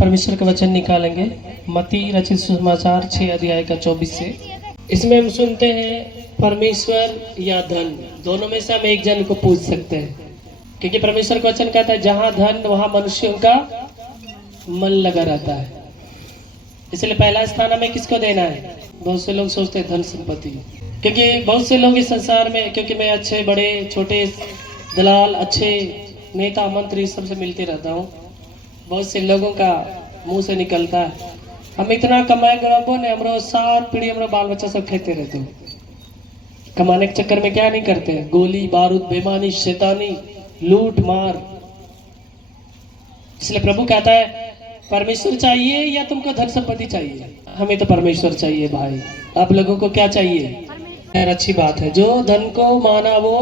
परमेश्वर का वचन निकालेंगे मत्ती रचित सुसमाचार 6 अध्याय का 24 से। इसमें हम सुनते हैं परमेश्वर या धन, दोनों में से हम एक जन को पूछ सकते हैं, क्योंकि परमेश्वर का वचन कहता है जहां धन वहां मनुष्यों का मन लगा रहता है। इसलिए पहला स्थान हमें किसको देना है? बहुत से लोग सोचते हैं धन संपत्ति, क्योंकि बहुत से लोग इस संसार में, क्योंकि मैं अच्छे बड़े छोटे दलाल, अच्छे नेता मंत्री सबसे मिलते रहता हूँ, बहुत से लोगों का मुंह से निकलता है हम इतना कमाए गरबो ने हमरो 7 पीढ़ी हमरो बाल बच्चा सब खेते रहते हो। कमाने के चक्कर में क्या नहीं करते? गोली बारूद, बेईमानी, शैतानी, लूट मार। इसलिए प्रभु कहता है परमेश्वर चाहिए या तुमको धन संपत्ति चाहिए? हमें तो परमेश्वर चाहिए भाई। आप लोगों को क्या चाहिए? खैर अच्छी बात है, जो धन को माना वो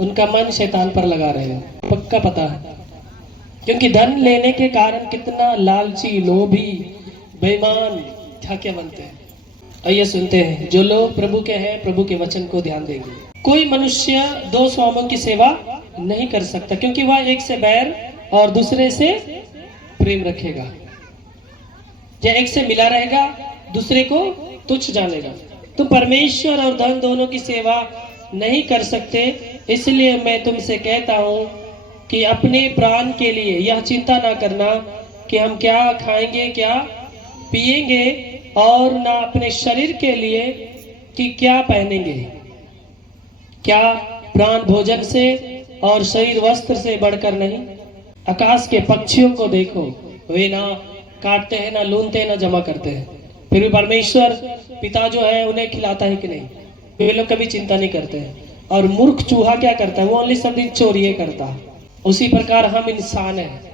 उनका मन शैतान पर लगा रहे हैं, पक्का पता है। क्योंकि धन लेने के कारण कितना लालची, लोभी, बेईमान क्या क्या बनते हैं। आइए सुनते हैं, जो लोग प्रभु के हैं प्रभु के वचन को ध्यान देंगे। कोई मनुष्य 2 स्वामियों की सेवा नहीं कर सकता, क्योंकि वह एक से बैर और दूसरे से प्रेम रखेगा, या एक से मिला रहेगा दूसरे को तुच्छ जानेगा। तुम परमेश्वर और धन दोनों की सेवा नहीं कर सकते। इसलिए मैं तुमसे कहता हूं कि अपने प्राण के लिए यह चिंता ना करना कि हम क्या खाएंगे क्या पिएंगे, और ना अपने शरीर के लिए कि क्या पहनेंगे। क्या प्राण भोजन से और शरीर वस्त्र से बढ़कर नहीं? आकाश के पक्षियों को देखो, वे ना काटते हैं, ना लूनते हैं, ना जमा करते हैं, फिर भी परमेश्वर पिता जो है उन्हें खिलाता है कि नहीं? वे लोग कभी चिंता नहीं करते हैं। और मूर्ख चूहा क्या करता है? वो ओनली सब दिन चोरी करता है। उसी प्रकार हम इंसान हैं,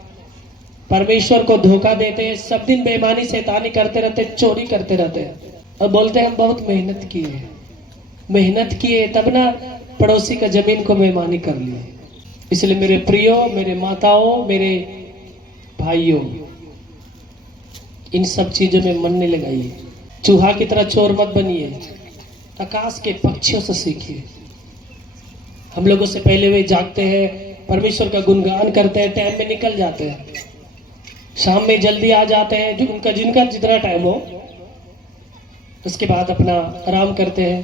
परमेश्वर को धोखा देते हैं, सब दिन बेईमानी शैतानी करते रहते, चोरी करते रहते हैं, और बोलते हैं हम बहुत मेहनत किए तब ना पड़ोसी का जमीन को बेईमानी कर लिए। इसलिए मेरे प्रियो, मेरे माताओं, मेरे भाइयों, इन सब चीजों में मन नहीं लगाइए। चूहा की तरह चोर मत बनिए, आकाश के पक्षियों से सीखिए। हम लोगों से पहले वे जागते हैं, परमेश्वर का गुणगान करते हैं, टाइम में निकल जाते हैं, शाम में जल्दी आ जाते हैं, जिनका जितना टाइम हो, उसके बाद अपना आराम करते हैं,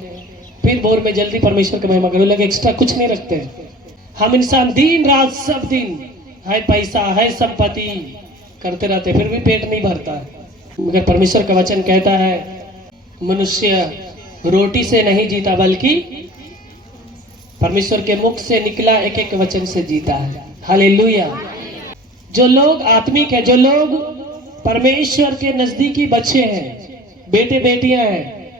फिर भोर में जल्दी परमेश्वर का महिमा करने लगे, एक्स्ट्रा कुछ नहीं रखते हैं। हम इंसान दिन रात सब दिन है पैसा है संपत्ति करते रहते, फिर भी पेट नहीं भरता है। मगर परमेश्वर का वचन कहता है मनुष्य रोटी से नहीं जीता, बल्कि परमेश्वर के मुख से निकला एक एक वचन से जीता है। हालेलुया। जो लोग आत्मिक हैं, जो लोग परमेश्वर के नजदीकी बच्चे हैं, बेटे बेटियां हैं,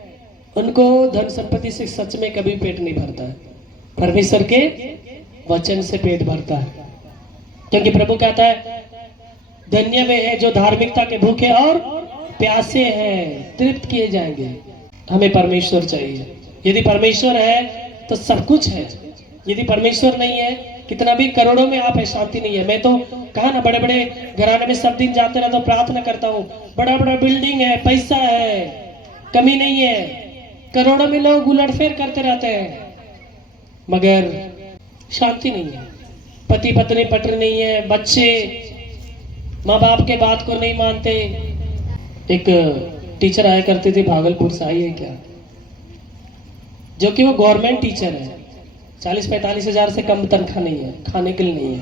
उनको धन संपत्ति से सच में कभी पेट नहीं भरता है, परमेश्वर के वचन से पेट भरता है। क्योंकि प्रभु कहता है धन्य वे हैं जो धार्मिकता के भूखे और प्यासे हैं, तृप्त किए जाएंगे। हमें परमेश्वर चाहिए। यदि परमेश्वर है तो सब कुछ है, यदि परमेश्वर नहीं है, कितना भी करोड़ों में आप है, शांति नहीं है। मैं तो कहा ना, बड़े बड़े घराने में सब दिन जाते रहता हूँ, प्रार्थना करता हूँ, बड़ा बड़ा बिल्डिंग है, पैसा है, कमी नहीं है, करोड़ों में लोग उलटफेर करते रहते हैं, मगर शांति नहीं है। पति पत्नी पट नहीं है, बच्चे माँ बाप के बात को नहीं मानते। एक टीचर आया करती थी भागलपुर से, आई है क्या, जो कि वो गवर्नमेंट टीचर है, 40-45 हजार से कम तनख्वाह नहीं है, खाने के लिए नहीं है।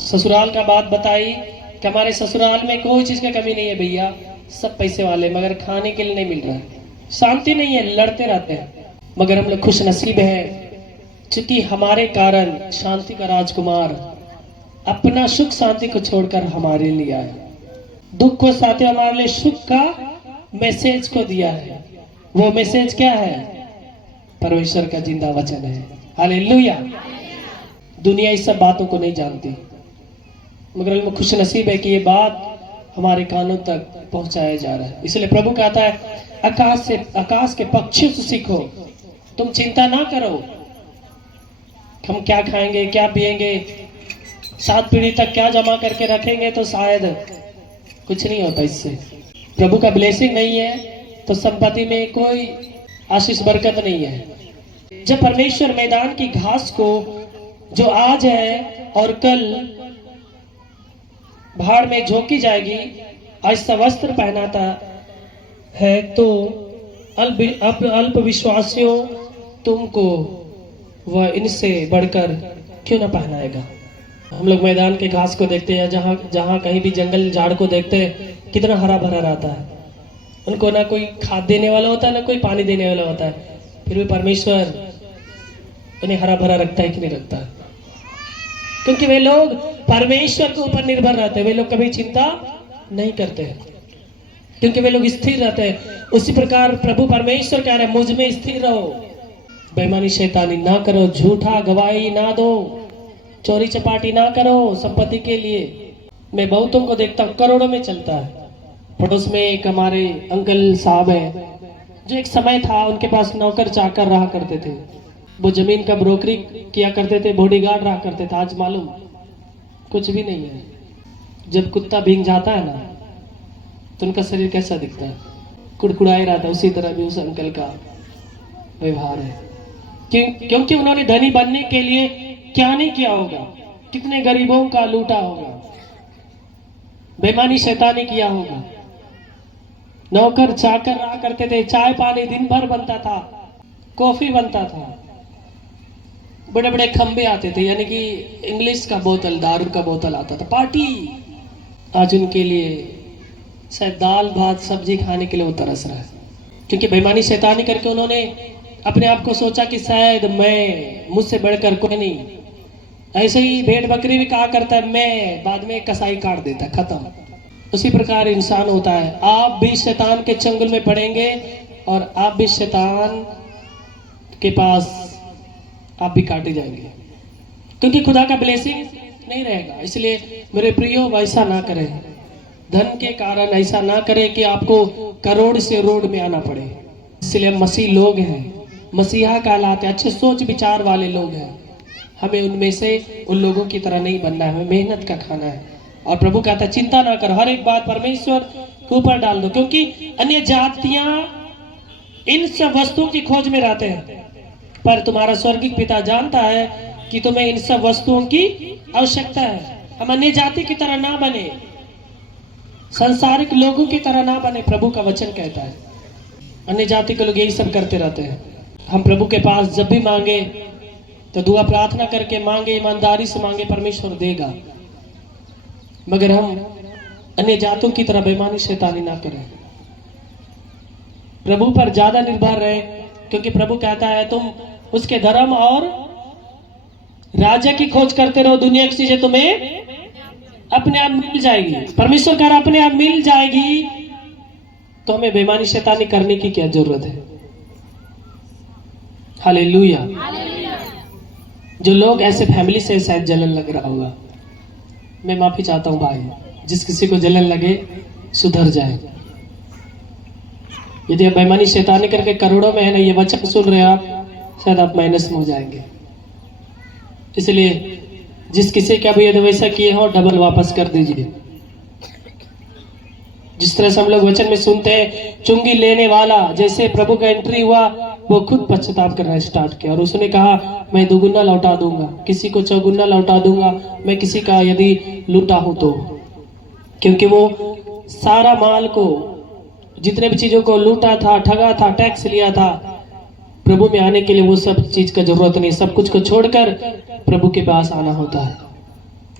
ससुराल का बात बताई कि हमारे ससुराल में कोई चीज का कमी नहीं है भैया, सब पैसे वाले, मगर खाने के लिए नहीं मिल रहा है, शांति नहीं है, लड़ते रहते हैं। मगर हम लोग खुश नसीब हैं, क्योंकि हमारे कारण शांति का राजकुमार अपना सुख शांति को छोड़कर हमारे लिए आया, दुख को साथ हमारे लिए सुख का मैसेज को दिया है। वो मैसेज क्या है? परमेश्वर का जिंदा वचन है। हालेलुया। दुनिया इस सब बातों को नहीं जानती, मगर हम खुश नसीब है कि ये बात हमारे कानों तक पहुंचाया जा रहा है। इसलिए प्रभु कहता है आकाश के पक्षियों से सीखो, तुम चिंता ना करो हम क्या खाएंगे क्या पिएंगे, 7 पीढ़ी तक क्या जमा करके रखेंगे, तो शायद कुछ नहीं होता इससे। प्रभु का ब्लेसिंग नहीं है तो संपत्ति में कोई आशीष बरकत नहीं है। जब परमेश्वर मैदान की घास को जो आज है और कल भाड़ में झोंकी जाएगी, ऐसा वस्त्र पहनाता है तो अल्प विश्वासियों तुमको वह इनसे बढ़कर क्यों ना पहनाएगा। हम लोग मैदान के घास को देखते हैं, जहाँ जहाँ कहीं भी जंगल झाड़ को देखते हैं, कितना हरा भरा रहता है। उनको ना कोई खाद देने वाला होता है, ना कोई पानी देने वाला होता है, फिर भी परमेश्वर उन्हें हरा भरा रखता है कि नहीं रखता है? क्योंकि वे लोग परमेश्वर के ऊपर निर्भर रहते हैं, वे लोग कभी चिंता नहीं करते हैं, क्योंकि वे लोग स्थिर रहते हैं। उसी प्रकार प्रभु परमेश्वर कह रहे हैं, मुझ में स्थिर रहो, बेईमानी शैतानी ना करो, झूठा गवाही ना दो, चोरी चपाटी ना करो संपत्ति के लिए। मैं बहुतों को देखता हूँ करोड़ों में चलता है। पड़ोस में एक हमारे अंकल साहब है, जो एक समय था उनके पास नौकर चाकर रहा करते थे, वो जमीन का ब्रोकरी किया करते थे, बॉडीगार्ड रहा करते थे। आज मालूम कुछ भी नहीं है। जब कुत्ता भींग जाता है ना तो उनका शरीर कैसा दिखता है, कुड़कुड़ाए रहता है। उसी तरह भी उस अंकल का व्यवहार है, क्योंकि उन्होंने धनी बनने के लिए क्या नहीं किया होगा, कितने गरीबों का लूटा होगा, बेईमानी शैतानी किया होगा। नौकर चाकर रहा करते थे, चाय पानी दिन भर बनता था, कॉफी बनता था, बड़े बड़े खंबे आते थे, यानी कि इंग्लिश का बोतल, दारू का बोतल आता था, पार्टी। आज उनके लिए शायद दाल भात सब्जी खाने के लिए वो तरस रहा है, क्योंकि बेईमानी शैतानी करके उन्होंने अपने आप को सोचा कि शायद मैं, मुझसे बढ़कर कोई नहीं। ऐसे ही भेड़ बकरी भी कहा करता है मैं, बाद में कसाई काट देता है, खत्म। उसी प्रकार इंसान होता है। आप भी शैतान के चंगुल में पड़ेंगे और आप भी शैतान के पास आप भी काटे जाएंगे, क्योंकि खुदा का ब्लेसिंग नहीं रहेगा। इसलिए मेरे प्रियो वैसा ना करें, धन के कारण ऐसा ना करें कि आपको करोड़ से रोड में आना पड़े। इसलिए मसीह लोग हैं, मसीहा कहलाते, अच्छे सोच विचार वाले लोग हैं। हमें उनमें से उन लोगों की तरह नहीं बनना है, हमें मेहनत का खाना है। और प्रभु कहता है चिंता ना कर, हर एक बात परमेश्वर के ऊपर डाल दो, क्योंकि अन्य जातियां इन सब वस्तुओं की खोज में रहते हैं, पर तुम्हारा स्वर्गीय पिता जानता है कि तुम्हें इन सब वस्तुओं की आवश्यकता है। हम अन्य जाति की तरह ना बने, संसारिक लोगों की तरह ना बने। प्रभु का वचन कहता है अन्य जाति के लोग यही सब करते रहते हैं। हम प्रभु के पास जब भी मांगे तो दुआ प्रार्थना करके मांगे, ईमानदारी से मांगे, परमेश्वर देगा। मगर हम अन्य जातों की तरह बेईमानी शैतानी ना करें, प्रभु पर ज्यादा निर्भर रहे, क्योंकि प्रभु कहता है तुम उसके धर्म और राज्य की खोज करते रहो, दुनिया की चीजें तुम्हें अपने आप मिल जाएगी। परमेश्वर कह रहा अपने आप मिल जाएगी, तो हमें बेईमानी शैतानी करने की क्या जरूरत है। हालेलुया। जो लोग ऐसे फैमिली से शायद जलन लग रहा होगा, मैं माफी चाहता हूं भाई, जिस किसी को जलन लगे सुधर जाए। यदि आप बेईमानी शैतानी करके करोड़ों में है ना, ये वचन सुन रहे हैं आप, शायद आप माइनस में हो जाएंगे। इसलिए जिस किसी का भी यदि वैसा किए हो, डबल वापस कर दीजिए। जिस तरह से हम लोग वचन में सुनते हैं, चुंगी लेने वाला जैसे प्रभु का एंट्री हुआ, वो खुद पश्चाताप करना स्टार्ट किया और उसने कहा मैं दुगुना लौटा दूंगा, किसी को चौगुना लौटा दूंगा, मैं किसी का यदि लूटा हूं तो। क्योंकि वो सारा माल को, जितने भी चीजों को लूटा था, ठगा था, टैक्स लिया था, प्रभु में आने के लिए वो सब चीज का जरूरत नहीं, सब कुछ को छोड़कर प्रभु के पास आना होता है।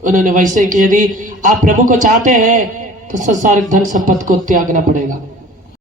उन्होंने वैसे कि यदि आप प्रभु को चाहते हैं तो संसारिक धन संपत्ति को त्यागना पड़ेगा।